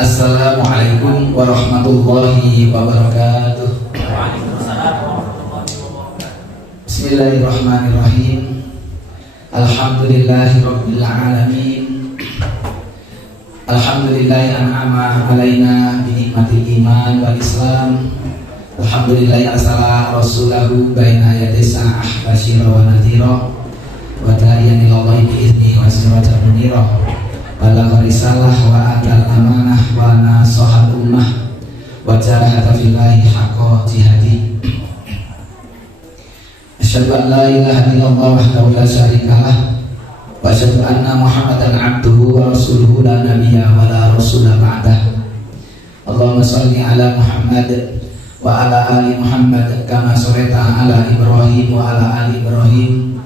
Assalamualaikum warahmatullahi wabarakatuh. Bismillahirrahmanirrahim. Alhamdulillahirabbil alamin. Alhamdulillahi an'ama alaina bi nikmatil iman wal islam. Alhamdulillahi arsala rasulahu baina yaday sa'ah basyira wa nadhira wa da'iyan ila Allahi bi idzni wa sirajan munira. Balagha risalah wa adal amanah wa nasahal ummah wa jahada fillahi haqqa jihadi. Asyhadu an la ilaha illallah wahdahu la syarikalah wa asyhadu anna Muhammadan abduhu wa rasuluhu la nabiyya wa la rasula ba'dah. Allahumma shalli ala Muhammad wa ala ali Muhammad kama shallaita ala Ibrahim wa ala ali Ibrahim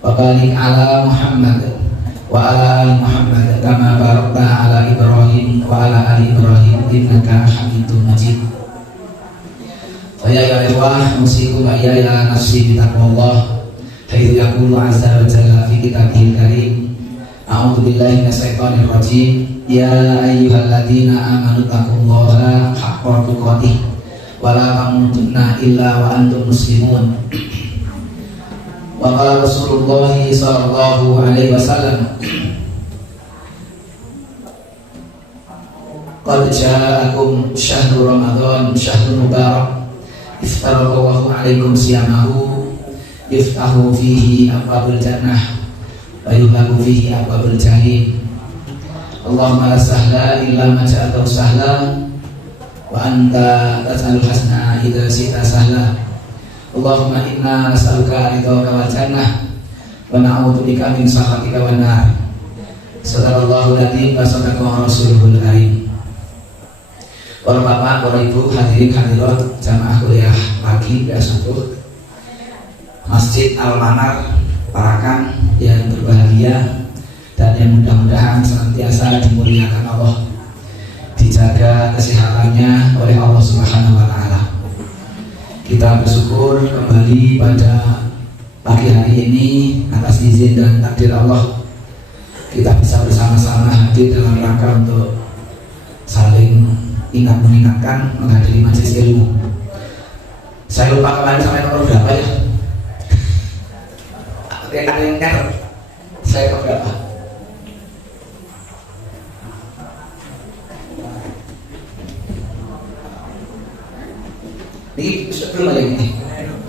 wa barik ala Muhammad wa ala ali Muhammad kama barakta ala Ibrahim wa ala ali Ibrahim innaka Hamidum Majid. Ya ikhwah, musikum wa ya nafsi bi taqwallah. Haitsu yaqulu azza wa jalla fi kitabihil karim. A'udzu billahi minasyaitonir rajim. Ya ayyuhalladzina amanu taqullaha haqqa tuqatih wa la tamutunna illa wa antum muslimun. Wa qala Rasulullah sallallahu alaihi wasallam, qad ja'akum syahrul Ramadan syahrul mubarak iftarallahu alaikum siyamahu yuftahu fihi abwabul jannah wa yughlaqu fihi abwabul jahim. Allahumma la sahla illa ma ja'altahu sahla wa anta tas'alul hasna idza syi'ta sahla. Allahumma inna nas'aluka ridhaka wal jannah wa na'udzubika min sakhatika wan nar. Sallallahu alaihi wa sallam rasulul karim. Para bapak, para ibu, hadirin hadirat jamaah kuliah pagi kelas 1 Masjid Al-Manar Parakan yang berbahagia dan yang mudah-mudahan senantiasa dimuliakan Allah, dijaga kesehatannya oleh Allah Subhanahu wa taala. Kita bersyukur kembali pada pagi hari ini atas izin dan takdir Allah kita bisa bersama-sama hadir dalam rangka untuk saling ingat mengingatkan menghadiri majelis ilmu. Saya lupa kemarin sampai nomor berapa ya? Ada yang ingat? Saya nomor berapa? Ini belum ada ini?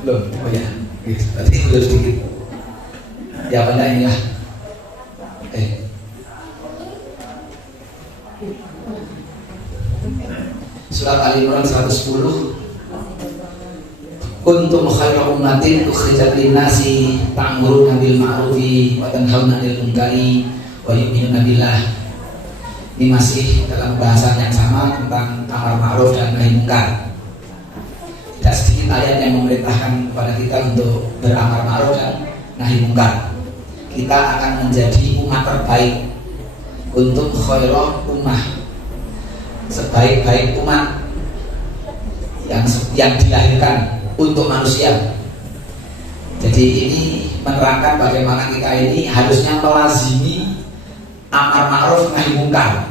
Belum? Oh ya, berarti belum sedikit. Ya pada ini lah. Surat Al-Imran 110. Kuntum khairu ummatin ukhrijat lin-nasi ta'muruna bil ma'rufi wa tanhauna 'anil munkari wa yu'minuna billah. Ini masih dalam bahasan yang sama tentang amar ma'ruf dan nahi munkar. Tidak sedikit ayat yang memerintahkan kepada kita untuk beramar ma'ruf dan nahi munkar. Kita akan menjadi umat terbaik untuk khairul ummah, sebaik-baik umat yang dilahirkan untuk manusia. Jadi ini menerangkan bagaimana kita ini harusnya melazimi amar ma'ruf nahi munkar,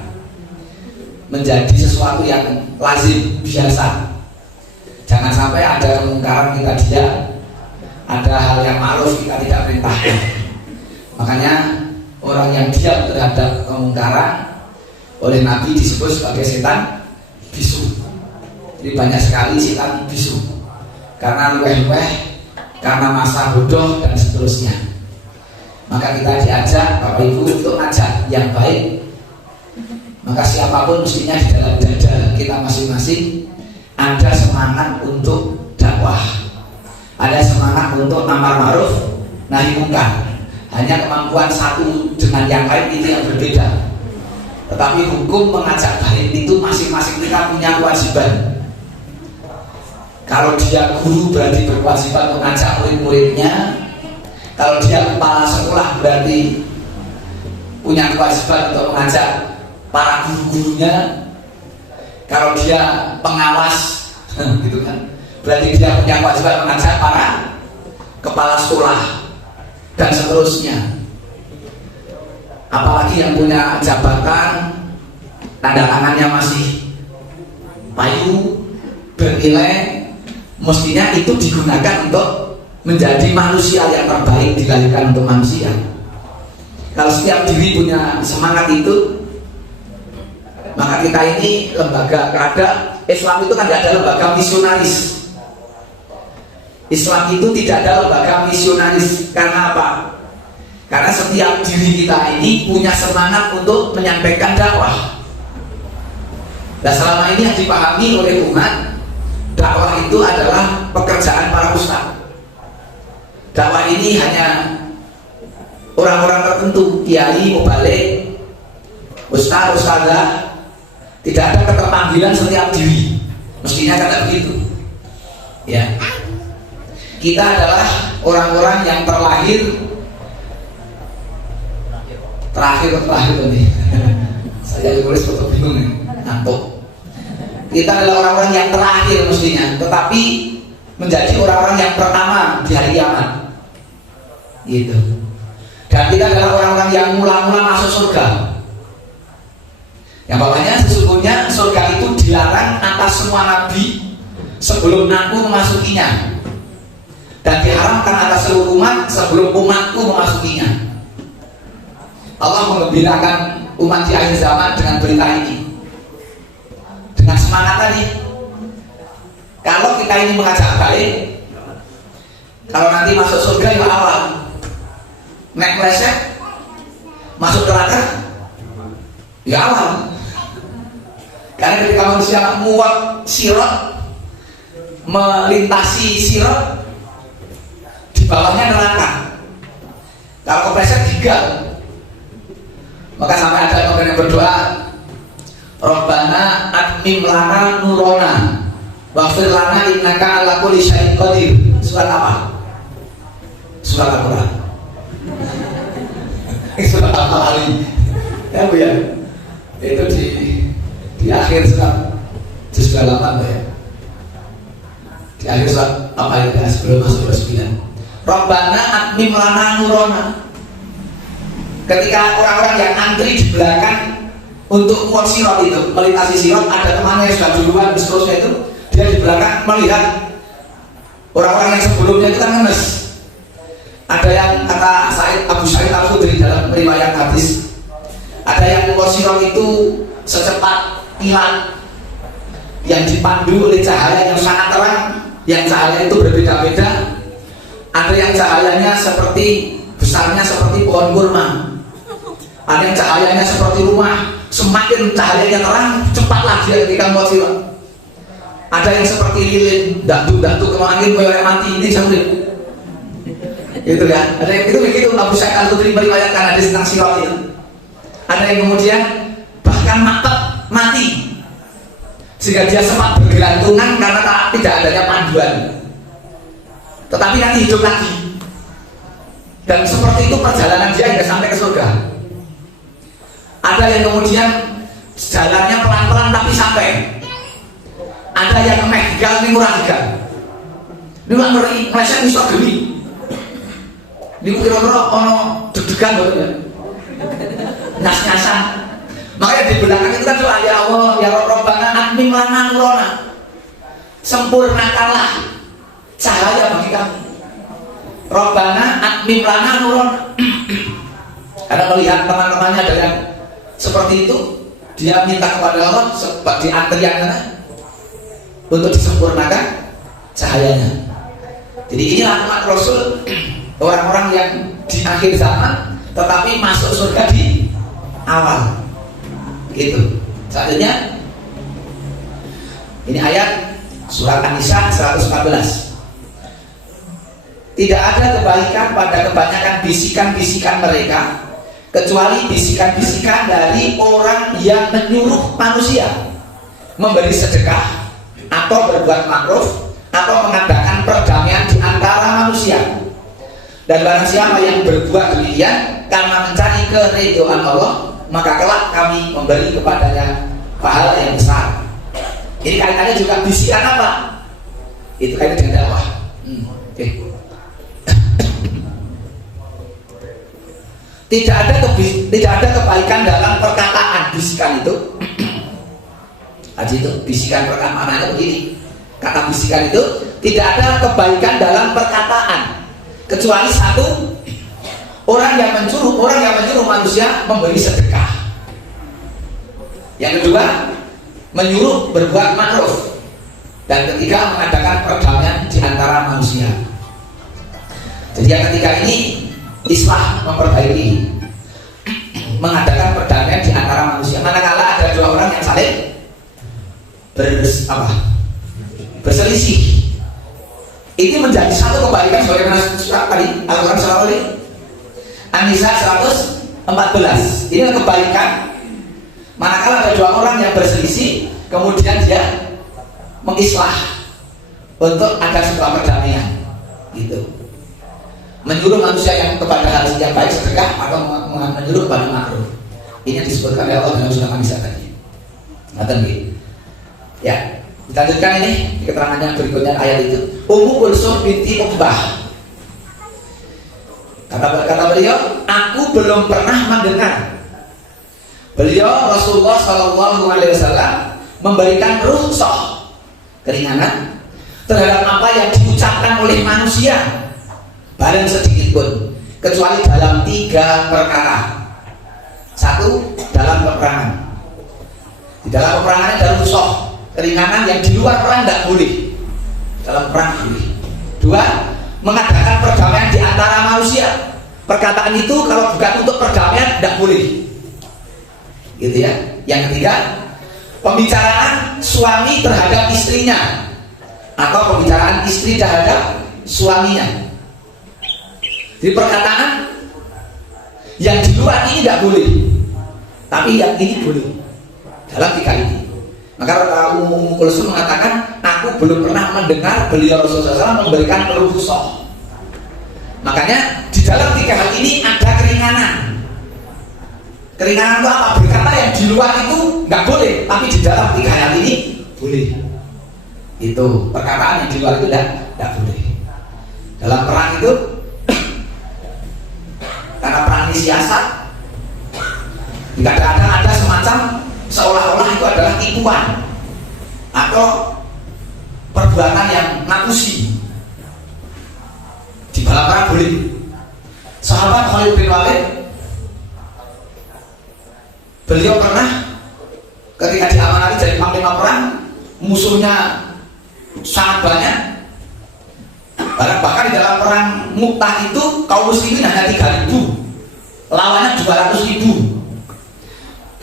menjadi sesuatu yang lazim, biasa. Jangan sampai ada kemungkaran kita diam, ada hal yang ma'ruf kita tidak perintahkan. Makanya orang yang diam terhadap kemungkaran oleh Nabi disebut sebagai setan bisu. Jadi banyak sekali setan bisu karena luweh-luweh, karena masa bodoh dan seterusnya. Maka kita diajak Bapak Ibu untuk ngajak yang baik. Maka siapapun mestinya di dalam dada kita masing-masing ada semangat untuk dakwah, ada semangat untuk amar ma'ruf nahi munkar. Hanya kemampuan satu dengan yang lain itu yang berbeda. Tetapi hukum mengajak baik itu masing-masing kita punya kewajiban. Kalau dia guru berarti berkewajiban mengajak murid-muridnya. Kalau dia kepala sekolah berarti punya kewajiban untuk mengajak para guru-gurunya. Kalau dia pengawas gitu kan, berarti dia punya kewajiban mengajak para kepala sekolah dan seterusnya. Apalagi yang punya jabatan tanda tangannya masih payu, bernilai, mestinya itu digunakan untuk menjadi manusia yang terbaik, dilahirkan untuk manusia. Kalau setiap diri punya semangat itu, maka kita ini lembaga, ada Islam itu kan tidak ada lembaga misionaris. Islam itu tidak ada lembaga misionaris. Karena apa? Karena setiap diri kita ini punya semangat untuk menyampaikan dakwah. Nah, selama ini yang dipahami oleh umat, dakwah itu adalah pekerjaan para ustaz. Dakwah ini hanya orang-orang tertentu, kiai, mubalik, ustaz, ustazah. Tidak ada keterpanggilan setiap diri. Mestinya kata begitu. Ya. Kita adalah orang-orang yang terakhir nih. Saya tulis foto bingung nih, ngantuk. Kita adalah orang-orang yang terakhir mestinya, tetapi menjadi orang-orang yang pertama di hari kiamat. Gitu. Dan kita adalah orang-orang yang mula-mula masuk surga. Yang bawahnya sesungguhnya surga itu dilarang atas semua nabi sebelum aku memasukinya, dan diharamkan atas seluruh umat sebelum umatku memasukinya. Allah menggembirakan umat di akhir zaman dengan berita ini, dengan semangat tadi. Kalau kita ini mengajak baik, kalau nanti masuk surga ya awal, naik meleset, masuk neraka ya awal. Karena ketika manusia muat sirat, melintasi sirat, di bawahnya neraka. Kalau kepleset digal. Maka sampai ada orang yang berdoa, Rabbana atmim lana nurona waghfir lana innaka ala kulli syai'in qadir. Surat apa? Surat Al-Quran. Surat Al-Ali. Ya Bu ya. Itu di akhir surat juz 8 ya. Di akhir surat apa itu sebelum masuk ke 9. Rabbana atmim lana nurona. Ketika orang-orang yang antri di belakang untuk muat sirat itu, melintasi sirat, ada temannya yang sudah duluan, seterusnya itu, dia di belakang melihat orang-orang yang sebelumnya itu kan ngenes. Ada yang kata Abu Sa'id Al-Khudri dalam riwayat hadis, ada yang muat sirat itu secepat kilat yang dipandu oleh cahaya yang sangat terang, yang cahaya itu berbeda-beda. Ada yang cahayanya seperti besarnya seperti pohon kurma. Ada yang cahayanya seperti rumah, semakin cahayanya terang, cepatlah dia ketika mau sirat. Ada yang seperti lilin, datu kemana angin koyo mati ini sambil. Gitu kan? Ada yang itu begitu. Abu Sa'id Al-Khudri meriwayatkan hadis tentang sirat itu. Ada yang kemudian bahkan mati, sehingga dia sempat bergelantungan karena tidak adanya panduan. Tetapi nanti hidup lagi. Dan seperti itu perjalanan dia hingga sampai ke surga. Ada yang kemudian jalannya pelan-pelan tapi sampai. Ada yang digal ini murah digal. Ini nggak meleset bisa geli. Ini kira-kira ono deg-degan loh ya. Nyas-nyasan. Makanya di belakang itu kan doa, ya Allah, ya Rabbana atmim lana nurona. Sempurnakanlah cahaya bagi kami. Rabbana atmim lana nurona. Karena melihat teman-temannya ada yang seperti itu, dia minta kepada Allah di antrian untuk disempurnakan cahayanya. Jadi inilah umat Rasul, orang-orang yang di akhir zaman tetapi masuk surga di awal. Gitu. Selanjutnya ini ayat surat An-Nisa 114. Tidak ada kebaikan pada kebanyakan bisikan-bisikan mereka kecuali bisikan-bisikan dari orang yang menyuruh manusia memberi sedekah atau berbuat makruf atau mengadakan perdamaian di antara manusia. Dan barang siapa yang berbuat demikian karena mencari keridhaan Allah, maka kelak kami memberi kepadanya pahala yang besar. Ini kaitannya juga bisikan apa? Itu kaitannya dengan dakwah. Tidak ada kebaikan dalam perkataan bisikan itu Tadi itu bisikan perkataan maknanya begini. Kata bisikan itu tidak ada kebaikan dalam perkataan kecuali satu, orang yang menyuruh manusia memberi sedekah. Yang kedua, menyuruh berbuat ma'ruf. Dan ketiga, mengadakan perdamaian di antara manusia. Jadi yang ketiga ini islah, memperbaiki, mengadakan perdamaian di antara manusia. Manakala ada dua orang yang saling berselisih, ini menjadi satu kebaikan sebagaimana surat tadi Al-Quran surah An-Nisa 114. Ini adalah kebaikan manakala ada dua orang yang berselisih, kemudian dia mengislah untuk ada sebuah perdamaian, gitu. Menyuruh manusia yang kepada hal yang baik sedekah atau menyuruh kepada ma'ruf. Ini yang disebutkan oleh Allah dalam surah An-Nisa tadi. Ya, kita lanjutkan ini di keterangan yang berikutnya ayat itu. Ummu Kulsum binti Uqbah. Kata beliau, aku belum pernah mendengar beliau Rasulullah Shallallahu Alaihi Wasallam memberikan rukhsah, keringanan terhadap apa yang diucapkan oleh manusia, barang sedikit pun, kecuali dalam 3 perkara. Satu, dalam peperangan. Di dalam peperangan ada rukhsah, keringanan yang di luar perang tidak boleh, dalam perang boleh. 2, mengadakan perdamaian di antara manusia. Perkataan itu kalau bukan untuk perdamaian tidak boleh, gitu ya. Yang ketiga, pembicaraan suami terhadap istrinya atau pembicaraan istri terhadap suaminya. Jadi perkataan yang di luar ini tidak boleh, tapi yang ini boleh, dalam 3 ini. Maka Ummu Kulsum mengatakan, aku belum pernah mendengar beliau Rasulullah SAW memberikan rukhsah. Makanya di dalam 3 hal ini ada keringanan. Keringanan itu apa? Berkata yang di luar itu nggak boleh, tapi di dalam 3 hal ini boleh. Itu perkataan yang di luar itu tidak boleh. Dalam perang itu, karena perang ini siasat, kadang-kadang ada semacam seolah-olah itu adalah tipuan atau perbuatan yang ngapusi. Di dalam perang boleh. Sahabat Khalid bin Walid, beliau pernah ketika diamanati jadi panglima perang, musuhnya sangat banyak. Bahkan di dalam perang Mu'tah itu kaum muslimin hanya 3.000, lawannya 200.000.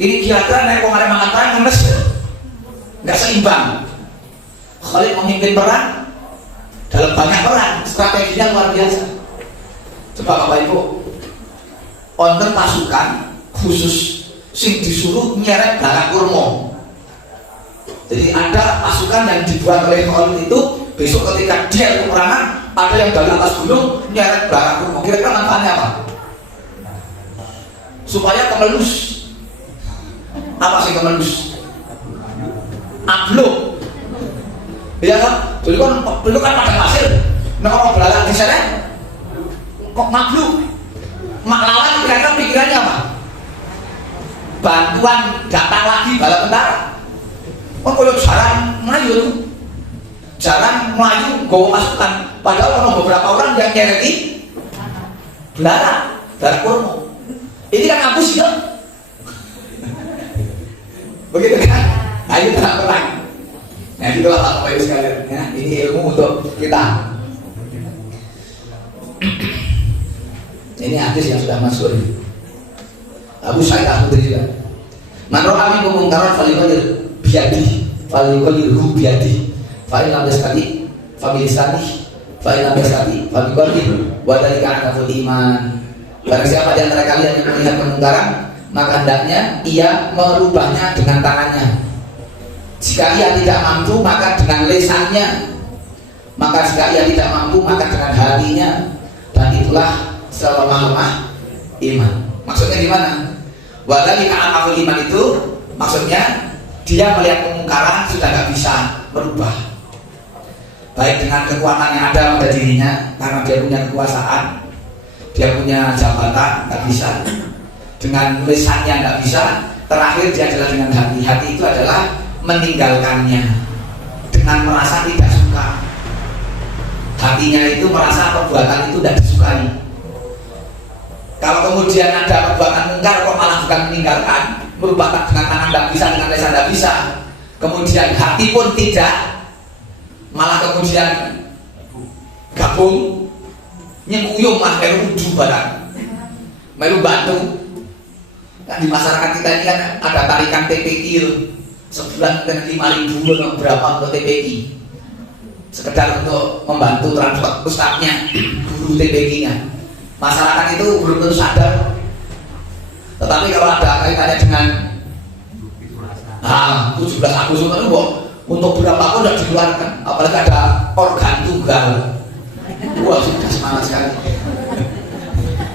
Ini kira-kira naik kemarin makan perang ngenes, nggak seimbang. Khalid memimpin perang dalam banyak perang, strateginya luar biasa. Coba Bapak Ibu, onten pasukan khusus sing disuruh nyeret barang kurma. Jadi ada pasukan yang dibuat oleh Khalid itu, besok ketika dia peperangan ada yang dari atas gunung nyeret barang kurma. Kira-kira manfaatnya apa? Supaya kemelus. Apa sih kemelus? Abluk. Ya kan? Dulu kan pada pasir. Nah orang belalang di sana kok mabluk. Mak lawan kira-kira pikirannya apa? Bantuan datang lagi bala tentara. Oh kalau jalan melayu, gawa pasukan. Padahal ada beberapa orang yang nyereti belalang, belalang kurma. Ini kan ngapus ya? Begitu kan? Ayo dalam perang. Nah itulah Bapak Ibu sekalian. Ya, ini ilmu untuk kita. Ini hadis yang sudah masuk. Abu Sa'id Al-Khudri juga. Man ra'a minkum munkaran falyughayyir biyadihi, falyughayyirhu biyadihi. Fa in lam yastati' fa bilisanihi, fa in lam yastati' fa biqalbihi, wa dzalika a'raful iman. Barang siapa di antara kalian yang melihat kemungkaran, maka hendaknya ia merubahnya dengan tangannya. Jika ia tidak mampu, maka dengan lisannya. Maka jika ia tidak mampu, maka dengan hatinya. Dan itulah selemah-lemah iman. Maksudnya gimana? Wadhalika a'raful iman itu maksudnya dia melihat kemungkaran sudah tidak bisa merubah, baik dengan kekuatan yang ada pada dirinya karena dia punya kekuasaan, dia punya jabatan, tidak bisa. Dengan lisannya tidak bisa. Terakhir dia adalah dengan hati. Hati itu adalah meninggalkannya dengan merasa tidak suka. Hatinya itu merasa perbuatan itu tidak disukai. Kalau kemudian ada perbuatan mungkar kok malah bukan meninggalkan, merupakan dengan tangan tidak bisa, dengan lisan tidak bisa, kemudian hati pun tidak, malah kemudian gabung nyengkuyung mah melu udu barang, melu bantu. Kan di masyarakat kita ini kan ada tarikan TPQ sebulan kan 5.000 berapa untuk TPQ, sekedar untuk membantu transport ustadznya, guru TPQ-nya. Masyarakat itu belum tentu sadar, tetapi kalau ada kaitannya dengan 17 Agustus itu untuk berapa pun sudah dikeluarkan, apalagi ada organ tunggal. Wah, sudah semangat sekali.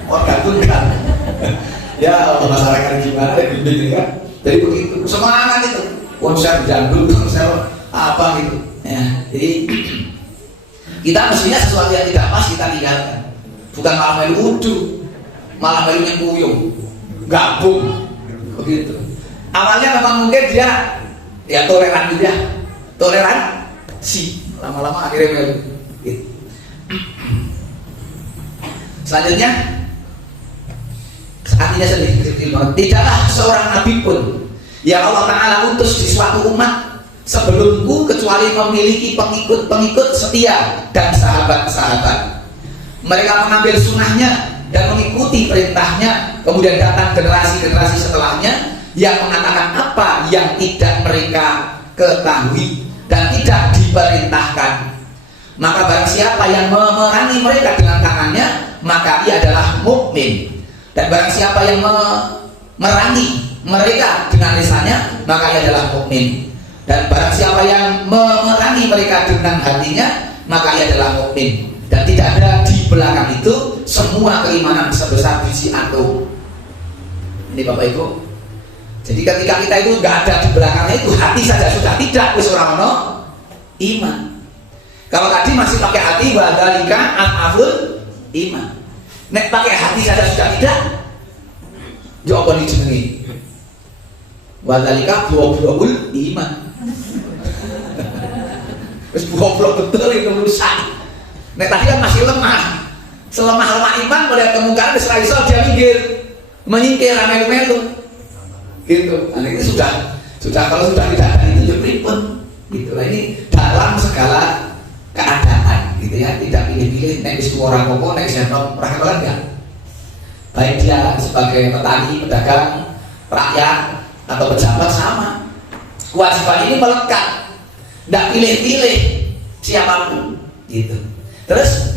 Organ tunggal. Ya, kalau masyarakat gimana ya, jadi begitu semangat itu, konser jangkul, konser apa gitu ya. Jadi kita mestinya sesuatu yang tidak pas kita tinggalkan, bukan malah melu udu, malah melu nyengkuyung, gabung begitu. Awalnya memang mungkin dia ya toleran juga, toleransi, lama-lama akhirnya melu gitu. Selanjutnya artinya sendiri, tidaklah seorang nabi pun yang Allah Ta'ala utus di suatu umat sebelumku kecuali memiliki pengikut-pengikut setia dan sahabat-sahabat. Mereka mengambil sunnahnya dan mengikuti perintahnya. Kemudian datang generasi-generasi setelahnya yang mengatakan apa yang tidak mereka ketahui dan tidak diperintahkan. Maka barang siapa yang memerangi mereka dengan tangannya, maka ia adalah mukmin. Dan barang siapa yang memerangi mereka dengan lisannya, maka ia adalah mukmin. Dan barang siapa yang memerangi mereka dengan hatinya, maka ia adalah mukmin. Dan tidak ada di belakang itu semua keimanan sebesar biji atom. Ini Bapak Ibu. Jadi ketika kita itu nggak ada di belakangnya itu, hati saja sudah tidak, wis ora ono iman. Kalau tadi masih pakai hati, wadhalika at'aful iman. Nek pakai hati saja sudah tidak, jawaban dijenengi wadhalika buah-buahul iman. Terus buah-buah betul itu rusak. Nek tadi kan masih lemah, selemah-lemah iman melihat kemungkaran Israel dia minggir, menyingkir melu-melu gitu. Nah, ini sudah kalau sudah tidak ada itu pripun gitu. Nah, ini dalam segala keadaan gitu ya, tidak pilih-pilih nek wis ora apa-apa, nek senok ora kelan enggak. Baik dia sebagai petani, pedagang, rakyat atau pejabat sama. Kewajiban ini melekat, tidak pilih-pilih siapapun gitu. Terus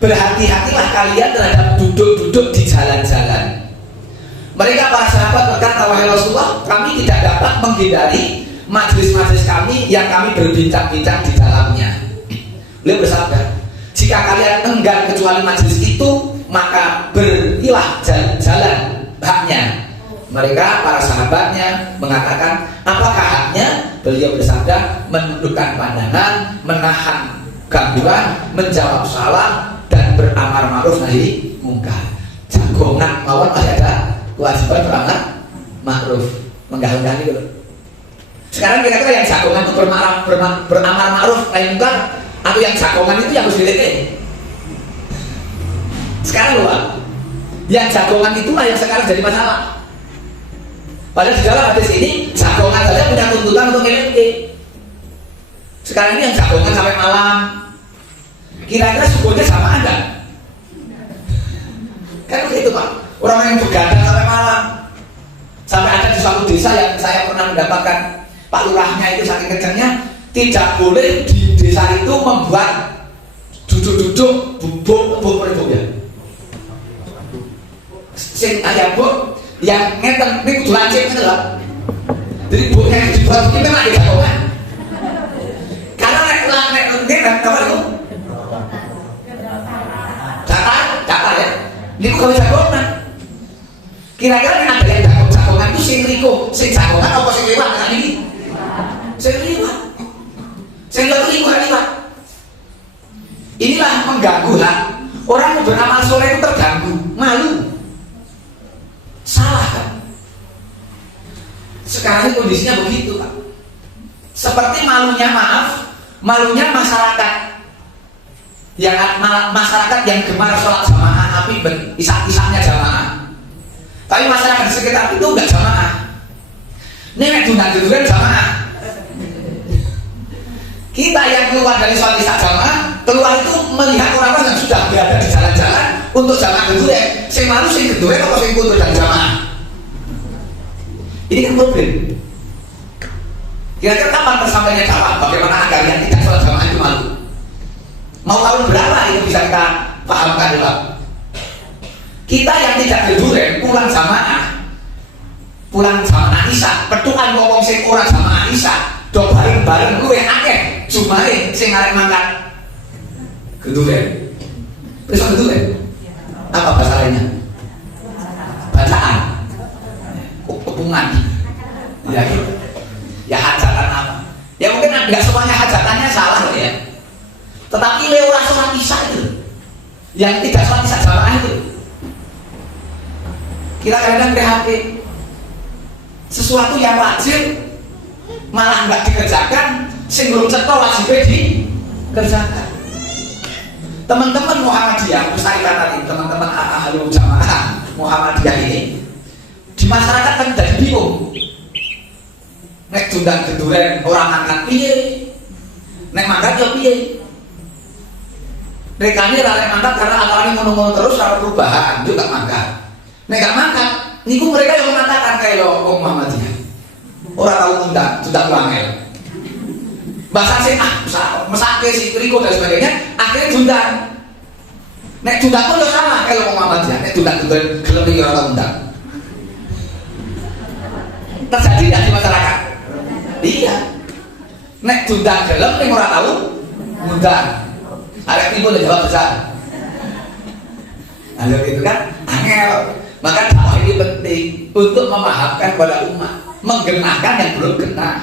berhati-hatilah kalian terhadap duduk-duduk di jalan-jalan. Mereka para sahabat berkata, wahai Rasulullah, kami tidak dapat menghindari majelis-majelis kami yang kami berbincang-bincang di dalamnya. Beliau bersabda, jika kalian enggan kecuali majelis itu, maka berilah jalan haknya. Mereka para sahabatnya mengatakan, apakah haknya? Beliau bersabda, menundukkan pandangan, menahan gangguan, menjawab salam, dan beramar ma'ruf nahi mungkar. Jagongan mawon ada kewajiban beramar ma'ruf, mengganggu gitu. Sekarang kira-kira yang jagongan itu beramar ma'ruf nahi mungkar, atau yang jagongan itu yang harus dilete? Sekarang luar, yang jagongan itulah yang sekarang jadi masalah. Padahal di dalam hadis ini jagongan saja punya tuntutan untuk melete. Sekarang ini yang jagongan sampai malam, kira-kira sukunya sama ada? Kan begitu Pak. Orang yang begadang sampai malam. Sampai ada di suatu desa yang saya pernah mendapatkan Pak Lurahnya itu saking kencangnya, tidak boleh di desa itu membuat duduk-duduk bubuk ya. Sing ayam buk yang ngeten ini kudu lancip gitu loh. Jadi buknya yang dibuat ini memang ada jagongan. Karena nek ngeten apa itu? Datar ya. Ini kok jagongan. Kira-kira ada yang jagongan itu sing riko, sing jagongan apa sing liwat kan ini? Sing liwat. Sing liwat. Inilah mengganggu hak. Orang mau beramal soleh itu terganggu, malu. Salah kan? Sekarang ini kondisinya begitu Pak. Seperti malunya masyarakat yang gemar sholat jamaah, tapi isak-isaknya jamaah. Tapi masyarakat di sekitar itu enggak jamaah. Ini dungan-dungan jamaah. Kita yang keluar dari sholat isya jamaah, keluar itu melihat orang-orang yang sudah berada di jalan-jalan untuk jamaah kedua. Sing malu sing kedua atau sing kudu dan jamaah. Ini kan problem. Kira-kira kapan tersampainya dakwah? Bagaimana agar yang tidak sholat jamaah itu malu? Mau tahun berapa itu bisa kita pahamkan dulu? Kita yang tidak keduren pulang jamaah isya, petukan ngomong sing ora jamaah isya, do bareng-bareng luwih akeh jumlahe sing arek mangkat keduren. Bisa keduren? Apa bahasa lainnya? Bacaan, kepungan, ya hajatan apa? Ya mungkin nggak semuanya hajatannya salah ya. Tetapi lewat sholat isya itu, yang tidak sholat isya jamaah itu, kita kadang prihatin. Sesuatu yang wajib malah nggak dikerjakan, sing belum cetok wajibnya dikerjakan. Teman-teman Muhammadiyah, saya katakan teman-teman ahlu jamaah Muhammadiyah ini di masyarakat kan jadi bingung. Nek tundang keduren orang angkat piye, nek mangkat ya piye. Rekane rale mangkat karena akalane ngono-ngono terus ora perubahan, juga mangkat. Nek gak mangkat, niku mereka yang mengatakan kayak lo Muhammadiyah. Orang tahu tundang wangel. Bahasa sih mesake si triko dan sebagainya, akhirnya tundang. Nek tundang pun sama kayak lo Muhammadiyah. Nek tundang gelem iki ora tundang. Terjadi di masyarakat. Iya. Nek tundang gelem ning ora tahu tundang. Arek timbul jawab besar. Nah, itu kan angel. Maka dakwah ini penting untuk memahamkan kepada umat, menggenahkan yang belum genah.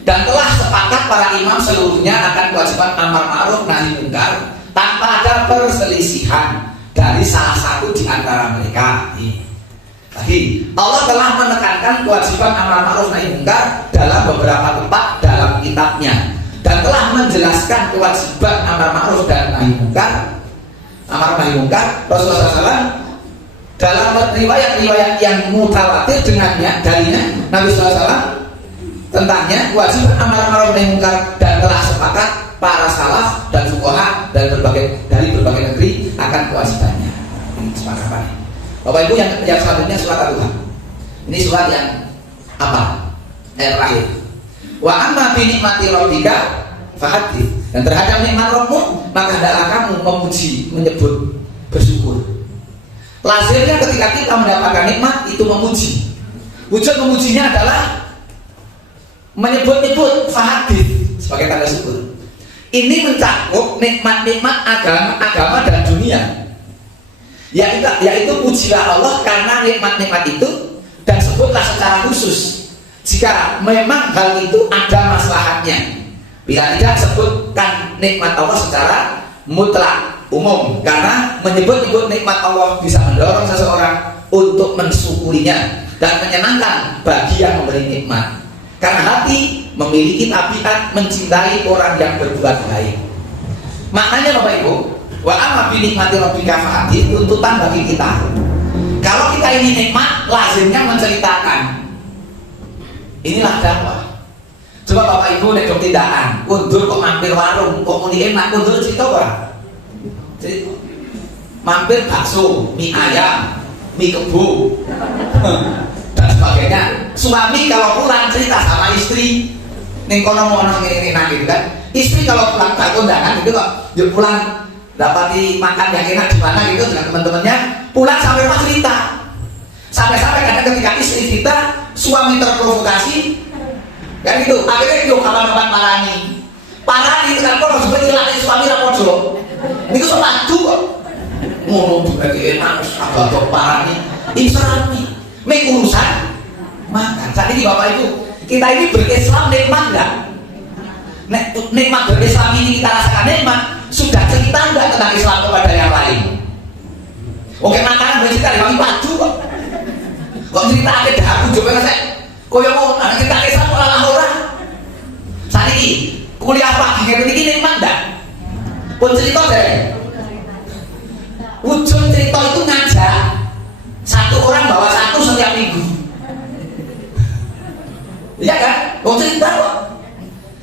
Dan telah sepakat para imam seluruhnya akan kewajiban amar ma'ruf nahi munkar tanpa ada perselisihan dari salah satu di antara mereka. Lagi, Allah telah menekankan kewajiban amar ma'ruf nahi munkar dalam beberapa tempat dalam kitabnya dan telah menjelaskan kewajiban amar ma'ruf dan nahi munkar. Amar nahi munkar, Rasulullah SAW dalam riwayat-riwayat yang mutawatir dengannya darinya Nabi SAW tentangnya kewajiban amar ma'ruf nahi munkar dan telah sepakat para salaf dan fuqaha dari berbagai negeri akan kewajibannya. Ini sepakatan. Bapak Ibu yang selanjutnya surat Al-Duha. Ini surat yang apa? Terakhir. Wa amma bi nikmati rabbika fahadits. Dan terhadap nikmat Rabbmu maka hendaklah kamu memuji, menyebut, bersyukur. Lazimnya ketika kita mendapatkan nikmat itu memuji. Wujud memujinya adalah menyebut-nyebut fahadits sebagai tanda syukur. Ini mencakup nikmat-nikmat agama dan dunia. Yaitu pujilah Allah karena nikmat-nikmat itu dan sebutlah secara khusus jika memang hal itu ada maslahatnya. Bila tidak, sebutkan nikmat Allah secara mutlak umum, karena menyebut-nyebut nikmat Allah bisa mendorong seseorang untuk mensyukurinya dan menyenangkan bagi yang memberi nikmat, karena hati memiliki tabiat mencintai orang yang berbuat baik. Maknanya Bapak Ibu, wa amma bi nikmati rabbika fahadits, tuntutan bagi kita. Kalau kita ini nikmat, lazimnya menceritakan. Inilah dakwah. Coba Bapak Ibu nek tindakan, kundur kok mampir warung, kok muni enak, kundur cerita apa? Cerita. Mampir bakso, mie ayam, mie kebo, dan sebagainya. Suami kalau pulang cerita sama istri, ning kono mau ngene gitu kan. Istri kalau pulang tak kondangan gitu kok, yuk pulang dapati makan yang enak di mana gitu dengan teman-temannya, pulang sampai rumah cerita. Sampai-sampai kadang ketika istri cerita, suami terprovokasi. Kan gitu, akhirnya itu kapan-kapan parani itu kan kok seperti latih suami rapodo itu sepatu kok ngono juga enak agak parani insani mengurusan makan. Saat ini Bapak Ibu, kita ini berislam nikmat enggak? Nikmat berislam ini kita rasakan nikmat, sudah cerita enggak tentang Islam kepada yang lain? Oke, makanan bercerita di batu kok cerita ada dahaku coba saya koyo mau cerita kuliah pagi ngene iki nikmat ndak? Pun cerita deh. Ujung cerita itu ngajak satu orang bawa satu setiap minggu. Iya kan? Mau cerita kok.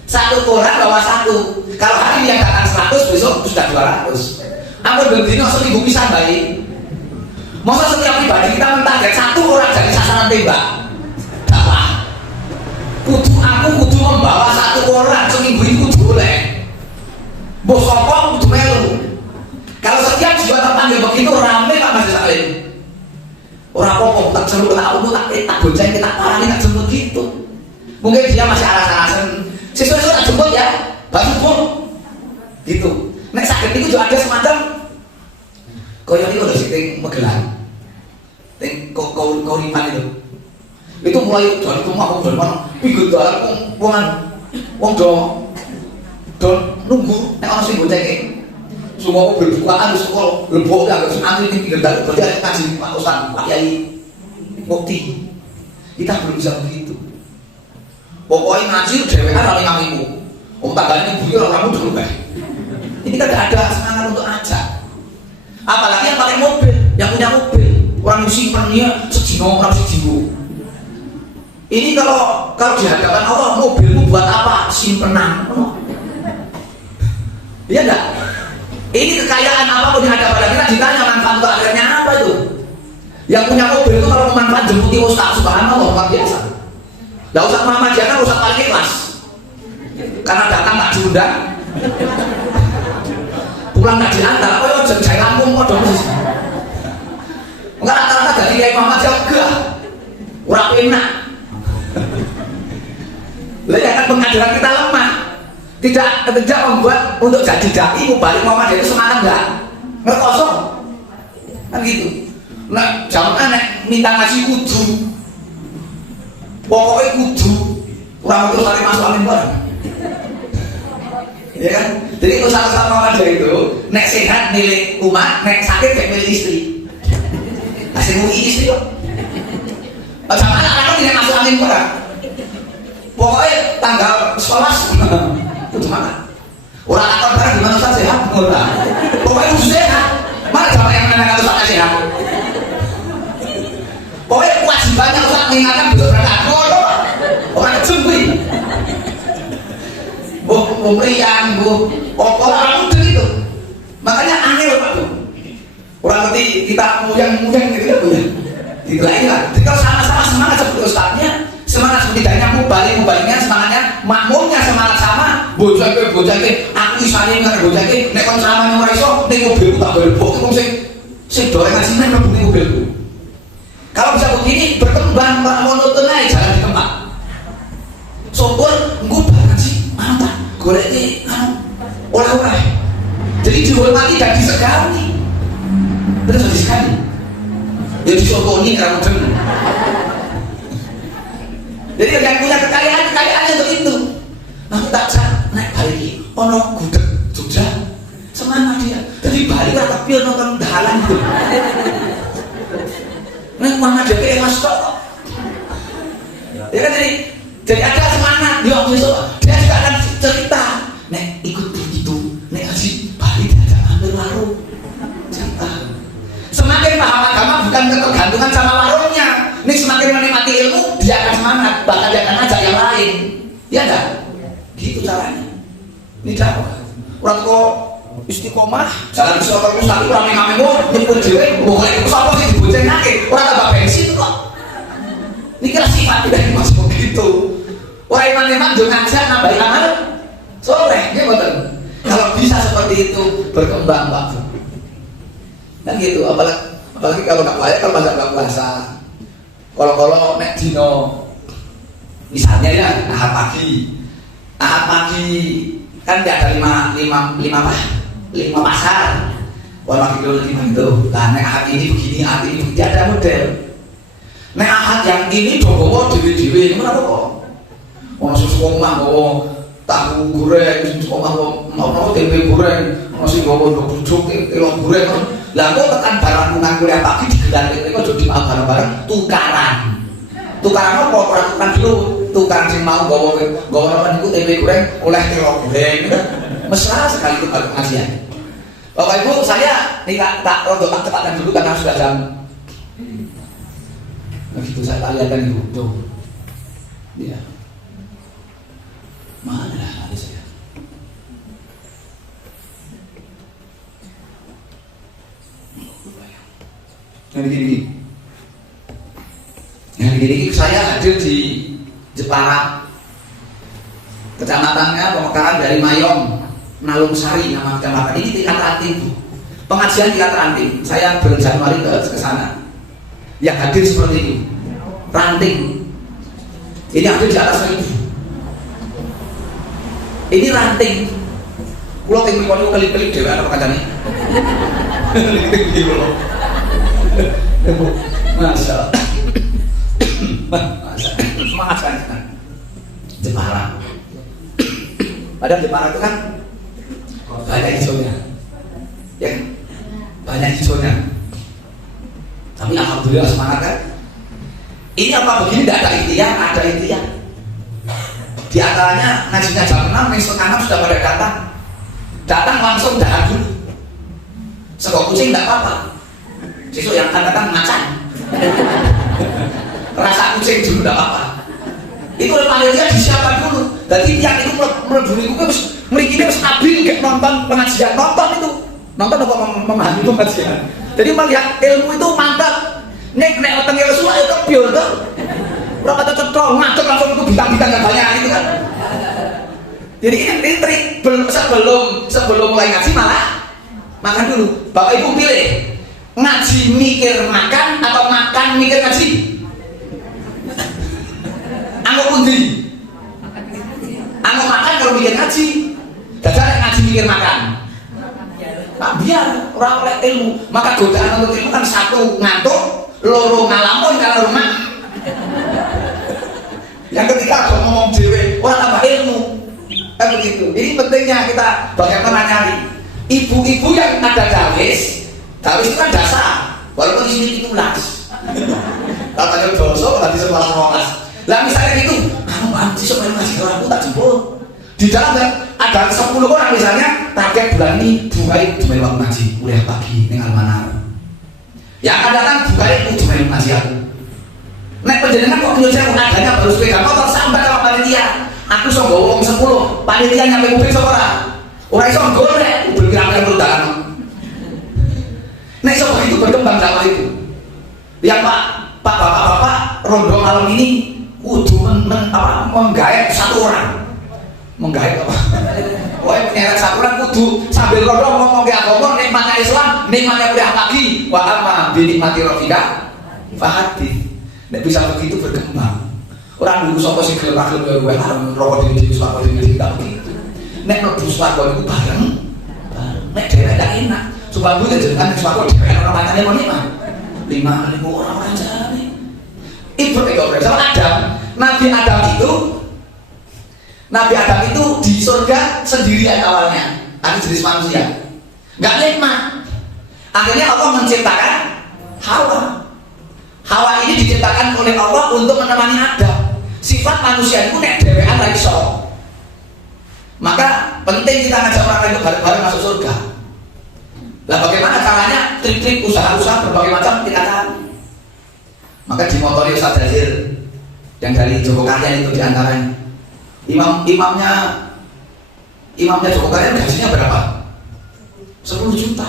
Satu orang bawa satu. Kalau hari yang datang 100, besok sudah 200. Ampun berdino seminggu bisa baik. Masa setiap pribadi kita mentarget satu orang jadi sasaran tembak? Dapat. Kudu membawa satu orang seminggu itu kudu boleh. Bos sopong kudu melu. Kalau setiap jiwa terpanggil begitu rame Pak Mas Salim. Orang apa tak seru tak bonceng kita parani tak jemput gitu. Mungkin dia masih alasan-alasan siswa-siswa tak jemput ya, baju pun gitu. Nek sakit itu juga ada semacam koyo iki udah sing Magelang. Ting kau riman itu. Itu mulai dari rumah wong mana pigut dalan wong do nunggu nek ana sing boncenge. Semua berbukaan di sekolah, berbau ya, antri di pinggir dalam berarti ada kaji Pak Ustaz, Pak Yai, bukti. Kita belum bisa begitu. Pokoknya ngaji dewekan oleh kamimu. Tangganya bunyi orang kamu dulu kan. Ini kan tidak ada semangat untuk ajak. Apalagi yang pakai mobil, yang punya mobil, orang simpannya sejino, orang sejino. Ini kalau di hadapan Allah, mobilmu buat apa? Simpenan. Iya enggak? Ini kekayaan apapun yang ada pada kita ditanya manfaat untuk akhirnya apa itu? Yang punya mobil itu kalau memanfaat jemputi Ustaz, subhanallah, luar biasa. Lah Ustaz Muhammadiyah kan Ustaz paling ikhlas. Karena datang tak diundang, pulang tak diantar, oh ya jai Lampung kok dong. Enggak rata-rata dari Kiai Muhammadiyah enggak. Ora enak. Lah ya kan pengajaran kita lemah. Tidak membuat untuk jadi dai balik Muhammad itu semangat nggak kosong kan gitu. Nah jangan aneh minta ngasih kudu pokoknya kudu kurang terus cari masuk angin bareng ya kan. Jadi usaha Muhammad itu nek sehat milik umat, nek sakit kayak milik istri. Kasih mui istri kok jangan anak-anak tidak masuk angin bareng pokoknya tanggal 11 itu mana? Orang akan barang gimana Ustaz sehat? Orang pokoknya harus sehat. Mana jamaah yang menanyakan Ustaz sehat? Pokoknya kewajibannya Ustaz mengingatkan besok berangkat. Orang kejumpi pemberian orang muda itu. Makanya aneh Pak tuh. Orang ngerti kita mujang gitu ya punya. Itu lain lah. Jadi kalau sama-sama semangat seperti Ustaznya, semangat setidaknya mubaliknya semangatnya, makmumnya semangat sama. Bojake aku isane ngarep bojake nek kon samane ora iso ning mobilku tak berbok wong sing doyan ngaji nek mlebu ning mobilku. Kalau bisa begini berkembang monoton ae jalan di tempat. Sopor engko ngaji mantap golek iki ora-ora. Jadi dihormati dan disegani. Terus disegani. Ya disokoni karo mudeng. Jadi yang punya kekayaan untuk itu. Aku tak naik balik ono gudeg Jogja semangat dia. Jadi balik lah tapi nonton dalan itu. Nek mana dia kelas tok. Ya kan jadi ada semangat dia besok dia juga akan cerita. Nek ikut begitu, nek kasih balik aja ambil warung. Cerita. Semakin paham agama bukan ketergantungan sama warungnya. Nek semakin menikmati ilmu dia akan semangat, bahkan dia akan ajak yang lain. Ya enggak? Gitu caranya. Ini cara orang kok istiqomah jalan siratal mustaqim rame-rame nyebut dhewe boleh sapa sing diboncengake ora tambah bensin kok. Niki lah sifat dari Mas begitu. Ora iman-iman yo ngajak nambah amal soleh nggih mboten. Kalau bisa seperti itu berkembang Pak. Kan gitu apalagi kalau enggak layak kalau masak bulan puasa. Kalau nek dino misalnya ya Ahad pagi kan tidak ada lima pasar. Walau kilo 5 itu. Nah, nek Ahad ini begini, Ahad ini begini, ada model. Nek Ahad yang ini dogowo dewe-dewe, ini apa kok? Ono susu omah, tahu goreng, susu omah, ono tempe goreng, ono sing gowo duduk, telur goreng. Lah kok tekan barang kuliah pagi digelar kok jadi barang-barang tukaran. Tukaran apa? Ora tukaran dulu. Tukaran sing mau gawa apa niku tempe goreng oleh kilo goreng. Mesra sekali itu pengajian. Bapak Ibu, saya tak rondo tak cepatkan dulu karena sudah jam. Begitu saya lihatkan Ibu, tuh. Dia. Mana ada saya? Yang gini saya hadir di Jepara, kecamatannya pemekaran dari Mayong, Nalung Sari nama kecamatan ini tingkat ranting Bu. Pengajian tingkat ranting. Saya bulan Januari ke sana. Yang hadir seperti ini, ranting. Ini hadir di atas 1000. Ini ranting. Pulau tinggi kalau kelip-kelip dewa apa kacanya? Masya Allah. Semangat kan? Jepara. Padahal Jepara itu kan banyak hijaunya, ya, banyak hijaunya. Tapi alhamdulillah semangat kan? Ini apa begini? Tidak ada ikhtiar, ada ikhtiar. Di antaranya ngajinya jam 6, setengah 6 sudah pada datang. Datang langsung dahar dulu. Sekok kucing tidak apa-apa. Sesuk yang akan datang macan. Rasa kucing dulu tidak apa-apa. Itu panitia disiapkan dulu. Jadi yang itu merebuni itu mereka harus abing kayak nonton pengajian, nonton apa memahami pengajian. Jadi melihat ilmu itu mantap. Nek wetenge Rasulullah itu biar tuh. Ora kata cetok ngadeg langsung itu bintang-bintang yang banyak itu kan. Jadi ini trik sebelum mulai ngaji malah makan dulu. Bapak Ibu pilih ngaji mikir makan atau makan mikir ngaji. Anggo pundi? Anggo makan kalau mikir ngaji. Dadane ngaji mikir makan. Pak biar orang oleh ilmu. Maka godaan untuk ilmu kan satu ngantuk, loro ngalamun kalau rumah. Yang ketiga kalau ngomong dewe, orang tambah ilmu. Kan begitu. Ini pentingnya kita bagaimana nyari ibu-ibu yang ada dawis. Dawis itu kan dasar. Walaupun di sini ditulas. Kalau tanya dosa tadi sebelah sekolah. Lah misalnya gitu, kamu anti supaya ngasih orangku tak jemput. Di dalam ada 10 orang misalnya target bulan ini bukai cuma waktu ngaji kuliah pagi ning Almanar. Yang akan datang bukai itu cuma ngaji aku. Nek penjenengan kok Indonesia adanya baru sepeda motor sampai sama panitia. Aku iso nggawa wong 10, panitia nyampe mobil iso ora? Ora iso golek, mobil kira-kira perudahan. Nek iso itu berkembang dakwah itu. Ya Pak Bapak rondo malam ini kudu menggaet satu orang. Menggaet apa? Pokoknya menyeret satu orang kudu sambil rondo ngomong ke agama nikmatnya Islam, nikmatnya kuliah pagi. Wa amma bi nikmati rabbika fahadits. Nek bisa begitu berkembang. Orang dulu sapa sing gelem-gelem rokok dhewe swarga dhewe tak begitu. Nek mlebu swarga iku bareng. Nek dhewe tak enak. Coba bu jenengan swarga dhewe ora matane mau nikmat. 5.000 orang jane. Ibu sama Adam. Nabi Adam itu di surga sendirian awalnya. Ada jenis manusia. Enggak nikmat. Akhirnya Allah menciptakan Hawa. Hawa ini diciptakan oleh Allah untuk menemani Adam. Sifat manusia itu nek dhewean ra iso. Maka penting kita ngajak orang lain bareng-bareng masuk surga. Lah bagaimana caranya? Trik-trik usaha-usaha berbagai macam kita tahu. Maka dimotori Ustaz Jazir yang dari Joko Karyan itu diantaranya. Imamnya Joko Karyan gajinya berapa? 10 juta.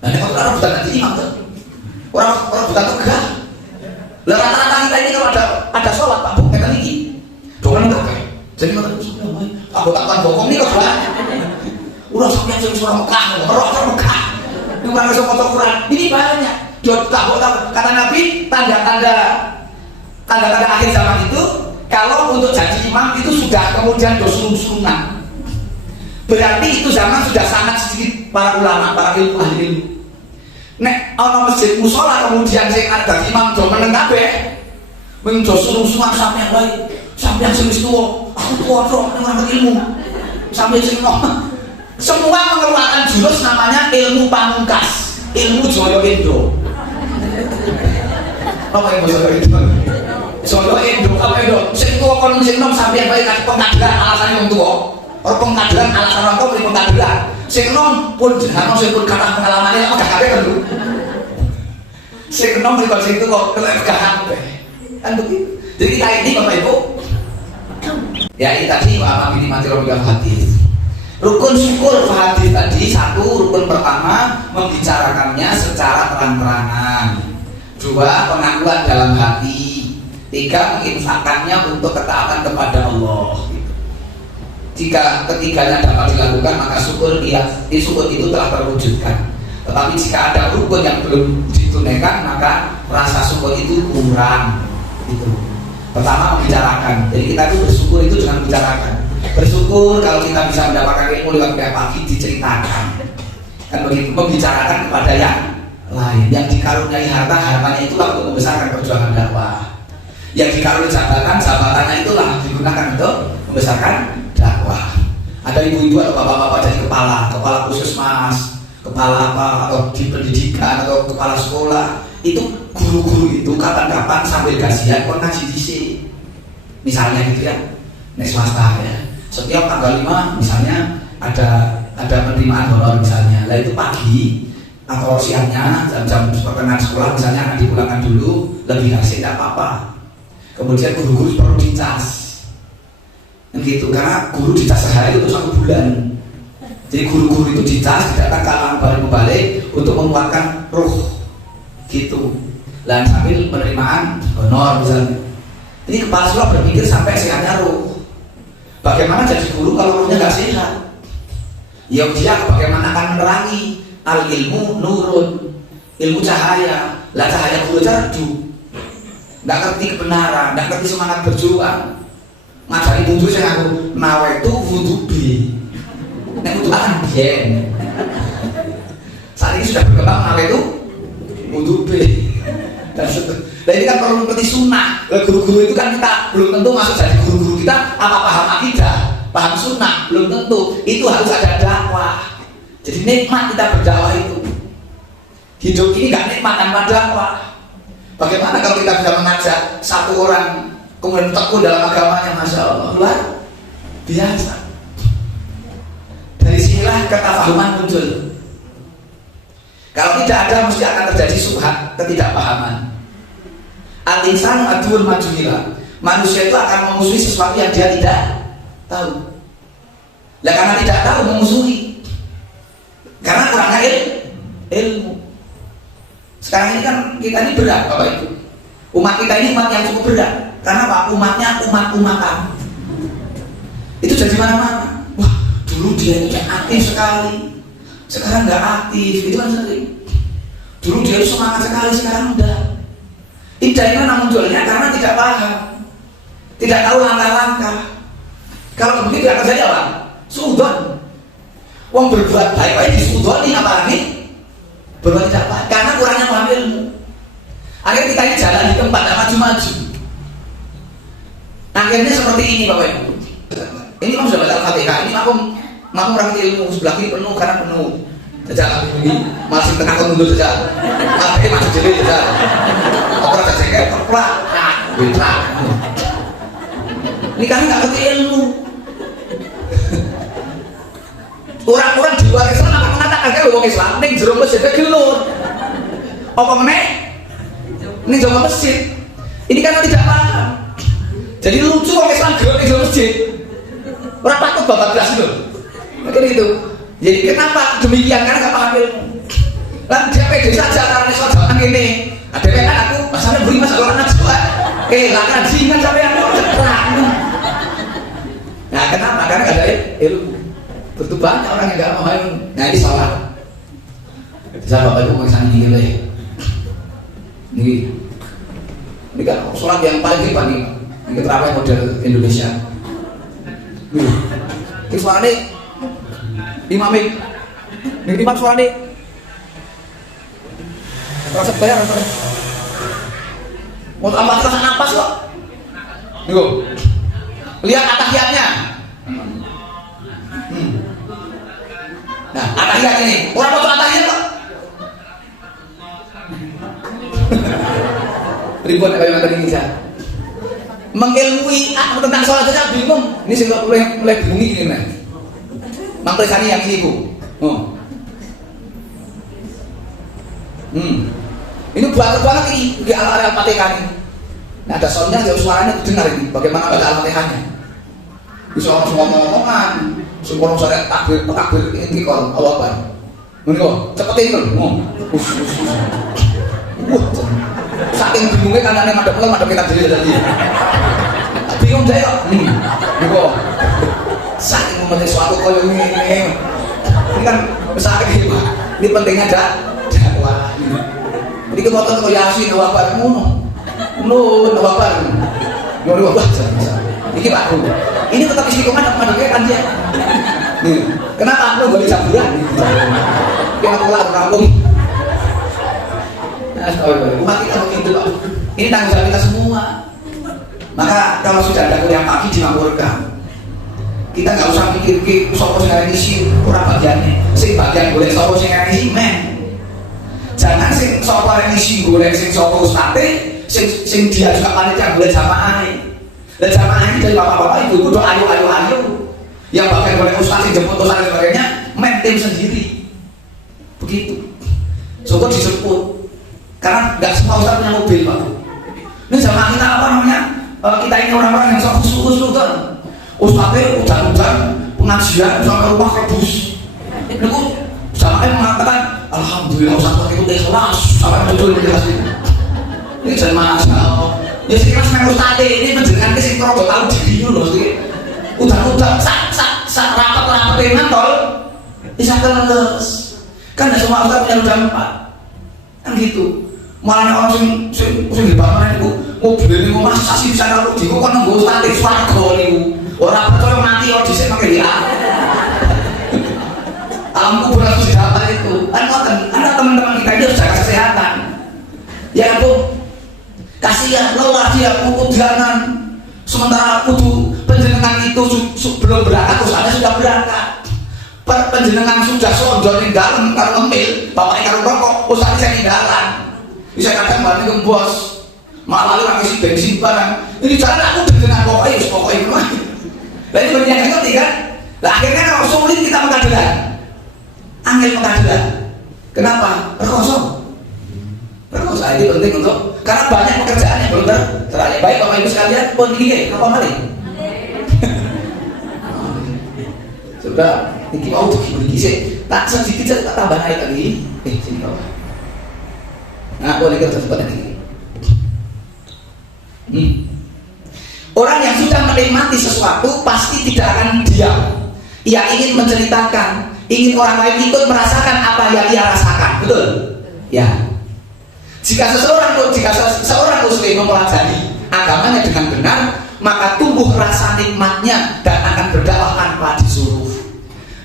Nah ini orang bukan nanti imam tuh. Orang bukan tegak. Lah rata-rata kita ini kalau ada sholat Pak Bu, kita ini doang itu kayak. Jadi aku takkan bokong ini kok udah sampai yang suara Mekah, merokok Mekah. Ini orang bisa foto Quran. Ini banyak. Kata Nabi, tanda-tanda akhir zaman itu kalau untuk jadi imam itu sudah kemudian dosun-dosunan. Berarti itu zaman sudah sangat sedikit para ulama, para ilmu ahli ilmu. Nek ana masjid musola kemudian sing ada imam do meneng kabeh mendosun-dosunan sampai wae, sampai sing wis tuwa. Aku tuwa kok nang ilmu. Sampai sing semua mengeluarkan jurus namanya ilmu pamungkas, ilmu Joyo Indo. Apa yang maksudnya itu? Soalnya Indo apa Indo, sing tua kon sing nom sampeyan bae kasih pengkaderan alasan wong tua. Ora pengkaderan alasan wong tua mrene pengkaderan. Sing nom pun jenengan sing pun kathah pengalamane kok gak kabeh kan. Sing nom iki sing tua kok gak kabeh. Kan begitu. Jadi kita ini Bapak Ibu, ya ini tadi apa ini mati robika hadis. Rukun syukur hadis tadi satu, rukun pertama membicarakannya secara terang-terangan. Dua, pengakuan dalam hati. Tiga, menginfakkannya untuk ketaatan kepada Allah. Jika ketiganya dapat dilakukan, maka syukur itu telah terwujudkan. Tetapi jika ada rukun yang belum ditunaikan, maka rasa syukur itu kurang. Itu. Pertama, membicarakan. Jadi kita itu bersyukur itu dengan membicarakan. Bersyukur kalau kita bisa mendapatkan ilmu lewat pagi diceritakan. Kan begitu, membicarakan kepada yang lain. Yang dikaruniai harta, hartanya itulah untuk membesarkan perjuangan dakwah. Yang dikaruniai jabatan, jabatannya itulah digunakan untuk membesarkan dakwah. Ada ibu-ibu atau bapak-bapak jadi kepala puskesmas, kepala apa, atau di pendidikan, atau kepala sekolah. Itu guru-guru itu kapan-kapan sambil gajian kon ngaji dhisik. Misalnya gitu ya, nek swasta ya. Setiap tanggal 5 misalnya ada penerimaan honor misalnya. Lah itu pagi atau siangnya jam-jam pertengahan sekolah misalnya akan dipulangkan dulu, lebih hasil tidak apa-apa. Kemudian guru-guru perlu dicas gitu, karena guru dicas sehari untuk 1 bulan. Jadi guru-guru itu dicas, didatangkan balik membalik untuk menguatkan roh gitu. Dan sambil penerimaan honor misalnya. Ini kepala sekolah berpikir sampai sehatnya roh. Bagaimana jadi guru kalau rohnya nggak sehat? Ya dia bagaimana akan menerangi al ilmu nurun, ilmu cahaya. Lah cahaya guru redup. Nggak ngerti kebenaran, nggak ngerti semangat berjuang. Ngajari wudhu saya ngaku nawe itu wudhu B. Nek wudhu A kan bien. Saat ini sudah berkembang nawe itu wudhu B. Dan ini kan perlu ngerti sunnah. Guru-guru itu kan kita belum tentu masuk jadi guru-guru kita apa paham akidah, paham sunnah belum tentu. Itu harus ada dakwah. Jadi nikmat kita berdakwah itu. Hidup ini gak nikmat tanpa dakwah. Bagaimana kalau kita bisa mengajak satu orang kemudian tekun dalam agamanya, masya Allah, luar biasa. Dari sinilah ketafahuman muncul. Kalau tidak ada mesti akan terjadi subhat, ketidakpahaman. Al-insan aduun majuhila. Manusia itu akan memusuhi sesuatu yang dia tidak tahu. Nah, karena tidak tahu memusuhi, karena kurangnya ilmu. Sekarang ini kan kita ini berat Bapak Ibu. Umat kita ini umat yang cukup berat. Karena apa? Umatnya umat-umatan. Itu jadi mana-mana. Wah, dulu dia itu aktif sekali, sekarang nggak aktif. Itu kan sering. Dulu dia itu semangat sekali, sekarang enggak. Ini dari mana munculnya? Karena tidak paham, tidak tahu langkah-langkah. Kalau begitu akan terjadi apa? Suudon. Wong berbuat baik-baik di suudon ini apalagi berbuat tidak baik karena kurangnya paham ilmu. Akhirnya kita ini jalan di tempat tidak maju-maju. Akhirnya seperti ini Bapak Ibu. Ini memang sudah baca Al-Fatihah. Ini makum rakit ilmu sebelah kiri penuh karena penuh. Jajal ini masih tengah mundur saja. Tapi masih jadi saja. Apa saja kayak keplak, witrak. Ini kan nggak ngerti ilmu. Orang-orang di luar Islam akan mengatakan kalau orang Islam ini jeruk masjid gelur. Apa meneh? Ini jauh masjid. Ini karena tidak paham. Jadi lucu orang Islam gelur di masjid. Orang takut bapak kelas itu. Mungkin itu. Jadi kenapa demikian? Karena nggak paham ilmu. Lalu dia pede saja karena Islam zaman ini. Ada yang kan aku masalahnya beri masalah orang najwa. Lah kan jingan sampai yang mau terang. Nah kenapa? Karena nggak ada ilmu. Betul banyak orang yang nggak mau ilmu. Nah ini salah. Bisa bapak itu mau kesana gini deh. Ini kan sholat yang paling hebat nih. Ini terawih model Indonesia. Ini suara nih. Imam ini imam suara nih. Rasa bayar rasa. Mau tambah rasa nafas kok. Nih lihat atahiyatnya. Nah atahiyat ini. Orang mau atahiyat kok. Ribuan kayak macam Indonesia. mengilmui tentang sholat saja bingung. Ini sih mulai bingung ini nih. Mangkrisani yang ini bu. Ini banget ini di ala Al-Fatihah ini. Nah, ada soundnya, ada suaranya dengar ini. Bagaimana baca Al-Fatihahnya? Bisa ngomong-ngomongan, sungguh sore takbir ini kalau awal. Ini kok cepetin loh. Saking bingungnya karena madep kita jadi tadi. Bingung saya kok. Ini kok saking memilih suatu koyo ini kan saking ini pentingnya dakwah. Ini kita nonton kok Yasin wabar ngono wabar. Ngono wabar. Ini Pak Bu. Ini tetap istiqomah madepnya kan dia. Kenapa aku boleh jaburan? Kita pulang kampung. Umat kita begitu Pak. Ini tanggung jawab kita semua. Maka kalau sudah ada kuliah pagi dilaporkan, kita nggak usah mikir sopo sing ngarep isi ora bagiannya. Sing bagian golek sopo sing ngarep isi men. Jangan sing sopo ngarep isi golek sing sopo ustate, sing dia juga panitia golek jamaah. Dan jamaah ini dari bapak-bapak ibu doa ayo. Yang bagian golek ustaz sing jemput ustaz dan sebagainya, men tim sendiri. Begitu. Syukur disebut. Karena nggak semua ustaz punya mobil Pak. Ini jamaah kita apa namanya? Kita ini orang-orang yang sok khusus kan. Ustaznya hujan-hujan pengajian sampai rumah ke bus. Ini sampai mengatakan alhamdulillah Ustaz itu ikhlas sampai betul ikhlas. Ini jangan masalah. Ya sih kelas memang Ustaz ini menjenengan sing karo tahu diri lho sih. Udah sak rapat ngantol bisa keles. Kan ada semua Ustaz punya roda 4. Kan gitu. Malah orang sing di bawah itu mobil ini masa sih bisa kalau di kok nunggu Ustaz swarga niku. Ora percaya mati ora dhisik pakai dia. Lampu beratus dapat itu. Kan ngoten, ada teman-teman kita itu jaga kesehatan. Ya Bu, kasihan lelah dia kuduanan. Sementara kudu penjenengan itu belum berangkat, Ustaznya sudah berangkat. Penjenengan sudah sondol ning dalem karo ngemil, bapaknya karo rokok, Ustaz saya ninggalan. Bisa kadang balik ke bos, malah lu ngisi bensin barang. Ini jalan aku dengan pokoknya mah. Lalu banyak yang ngerti kan? Nah, akhirnya kalau sulit kita mengkaderan, angin mengkaderan. Kenapa? Perkosa ini penting untuk karena banyak pekerjaan yang belum terakhir. Baik Bapak Ibu sekalian, pun gini, apa mari? Sudah, ini mau tuh gini sih. Tak sedikit saya tak tambah naik lagi. Sini kau. Nah, boleh kita cepat lagi. Orang yang sudah menikmati sesuatu pasti tidak akan diam. Ia ingin menceritakan, ingin orang lain ikut merasakan apa yang ia rasakan. Betul? Ya. Jika seorang muslim mempelajari agamanya dengan benar, maka tumbuh rasa nikmatnya dan akan berdakwah tanpa disuruh.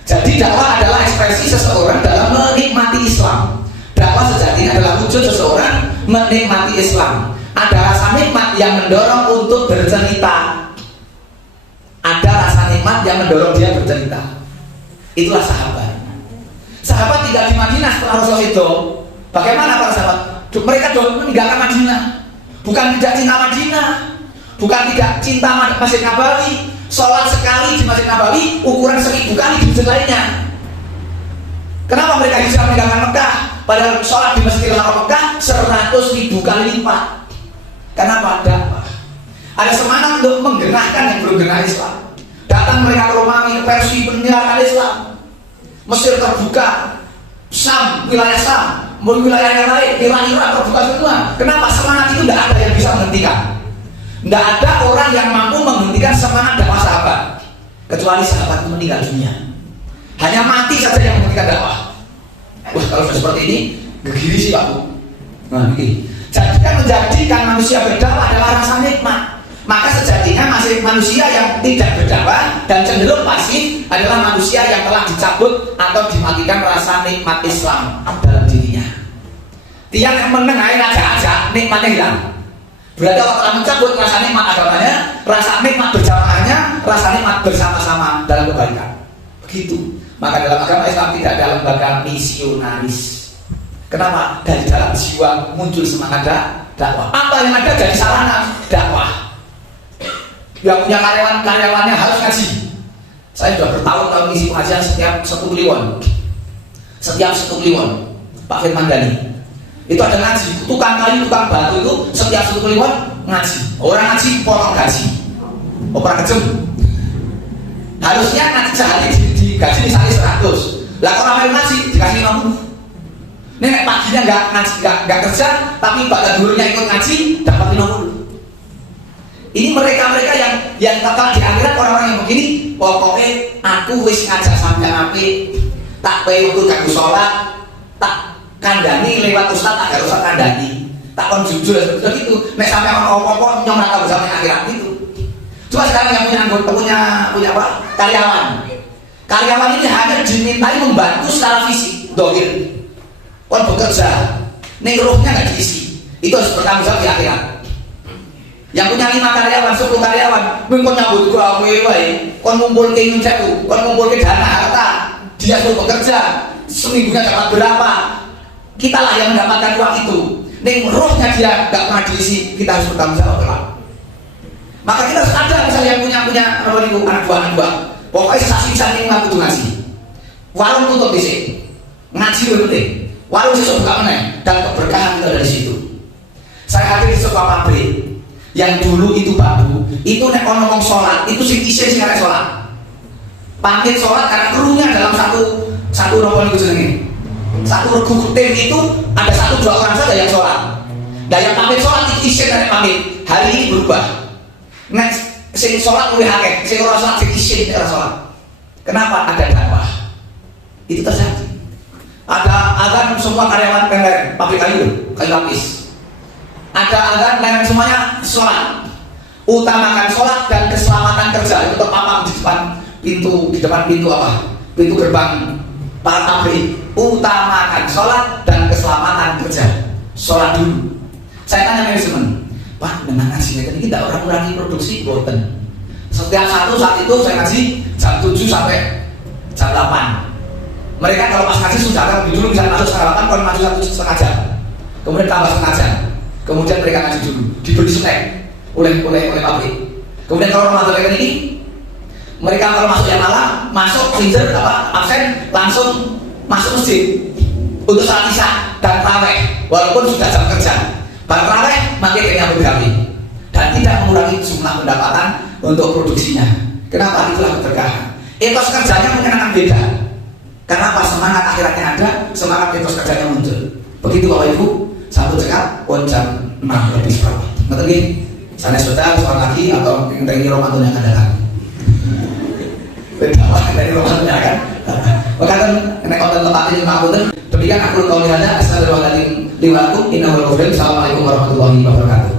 Jadi dakwah adalah ekspresi seseorang dalam menikmati Islam. Dakwah sejatinya adalah wujud seseorang menikmati Islam. Ada rasa nikmat yang mendorong untuk bercerita. Ada rasa nikmat yang mendorong dia bercerita. Itulah sahabat. Sahabat tidak di Madinah setelah Rasul itu. Bagaimana para sahabat? Mereka meninggalkan Madinah. Bukan tidak cinta Madinah, bukan tidak cinta Masjid Nabawi. Sholat sekali di Masjid Nabawi ukuran 1000 kali di masjid lainnya. Kenapa mereka hijrah meninggalkan Mekah? Padahal sholat di Masjidil Haram Mekah 100.000 kali lipat. Kenapa? Dakwah. Ada semangat untuk menggerakkan yang belum genah Islam. Datang mereka ke Romawi, ke Persia, menyiarkan Islam. Mesir terbuka, Sam, wilayah Sam, wilayah yang lain, Iran terbuka semua. Kenapa? Semangat itu tidak ada yang bisa menghentikan. Tidak ada orang yang mampu menghentikan semangat dakwah sahabat, kecuali sahabat itu meninggal dunia. Hanya mati saja yang menghentikan dakwah. Wah, kalau sudah seperti ini, gegiri sih Pak Bu. Nah, begini. Jadikan menjadikan manusia berdakwah adalah rasa nikmat. Maka sejatinya masih manusia yang tidak berdakwah dan cenderung pasif adalah manusia yang telah dicabut atau dimatikan rasa nikmat Islam dalam dirinya. Tiang yang menengahi aja nikmatnya hilang. Berarti Allah telah mencabut rasa nikmat agamanya, rasa nikmat berjamaahnya, rasa nikmat bersama-sama dalam kebaikan. Begitu. Maka dalam agama Islam tidak ada lembaga misionaris. Kenapa? Dari dalam jiwa muncul semangat dakwah. Apa yang ada dari sarana dakwah. Yang punya karyawannya harus ngaji. Saya sudah bertahun-tahun ngisi pengajian setiap 1 Kliwon. Setiap 1 Kliwon, Pak Firman Gani. Itu ada ngaji. Tukang kayu, tukang batu itu setiap 1 Kliwon ngaji. Orang ngaji potong gaji. Opera kejem. Harusnya ngaji sehari digaji misalnya 100. Lah kalau orang ngaji dikasih 50. Nenek paginya nggak kerja, tapi pada dulunya ikut ngaji dapat 50. Ini mereka yang bakal di akhirat orang-orang yang begini. Pokoknya aku wis ngajak sampai api, tak pay waktu kanggo sholat, tak kandani lewat ustaz, tak harus kandani, tak kon jujur seperti itu. Nek sampai orang apa-apa nyong rata bersama akhirat itu. Coba sekarang yang punya anggota punya apa? Karyawan ini hanya dimintai membantu secara fisik, dohir. Kon bekerja, nih ruhnya nggak diisi. Itu harus bertanggung jawab di akhirat. Yang punya 5 karyawan, 10 karyawan, kon nyambut gua kon ngumpul ke inceku, kon ngumpul ke dana harta, dia suruh bekerja, seminggunya dapat berapa? Kita lah yang mendapatkan uang itu. Nih ruhnya dia nggak pernah diisi, kita harus bertanggung jawab. Maka kita harus ada misalnya yang punya anak buah. Pokoknya saksi-saksi ngaku ngaji. Warung tutup di sini, ngaji dulu penting. Warung sesuk buka meneh dan keberkahan kita dari situ. Saya hadir di sebuah pabrik yang dulu itu babu, itu nek ono ngomong sholat, itu sing isin sing arek sholat. Pamit sholat karena krunya dalam satu rombongan itu jenenge. Satu regu tim itu ada 1-2 orang saja yang sholat. Dan yang pamit sholat itu isin arek pamit. Hari ini berubah. Nek sing sholat luwih akeh, sing ora sholat sing isin ora sholat. Kenapa? Ada dakwah. Itu terjadi. Ada azan semua karyawan PLN, pabrik kayu lapis. Ada azan dan semuanya sholat. Utamakan sholat dan keselamatan kerja. Itu terpampang di depan pintu apa? Pintu gerbang pabrik. Utamakan sholat dan keselamatan kerja. Sholat dulu. Saya tanya manajemen, Pak, dengan ngajinya ini tidak orang mengurangi produksi boten. Setiap saat itu saya ngaji jam 7 sampai jam 8. Mereka kalau pas ngaji sudah kan dulu bisa masuk setengah 8, kalau masuk 1,5 jam. Kemudian tambah setengah jam. Kemudian mereka ngaji dulu, diberi snack oleh pabrik. Kemudian kalau Ramadan kayak ini, mereka kalau masuk yang malam, masuk sinjer absen langsung masuk masjid untuk salat isya dan tarawih, walaupun sudah jam kerja. Bar tarawih makin kenyang berhari dan tidak mengurangi jumlah pendapatan untuk produksinya. Kenapa? Itulah keberkahan. Etos kerjanya mungkin akan beda. Kenapa? Semangat akhiratnya ada, semangat etos kerjanya muncul. Begitu Bapak Ibu. Satu cekap, jam 6 lebih seberapa. Ngerti gini? Sana sudah soal lagi atau dari Ramadan yang akan datang. Berdakwah dari Ramadan yang akan datang. Maka kan nek konten tempat ini maafkan. Demikian aku kau lihatnya. Assalamualaikum warahmatullahi wabarakatuh.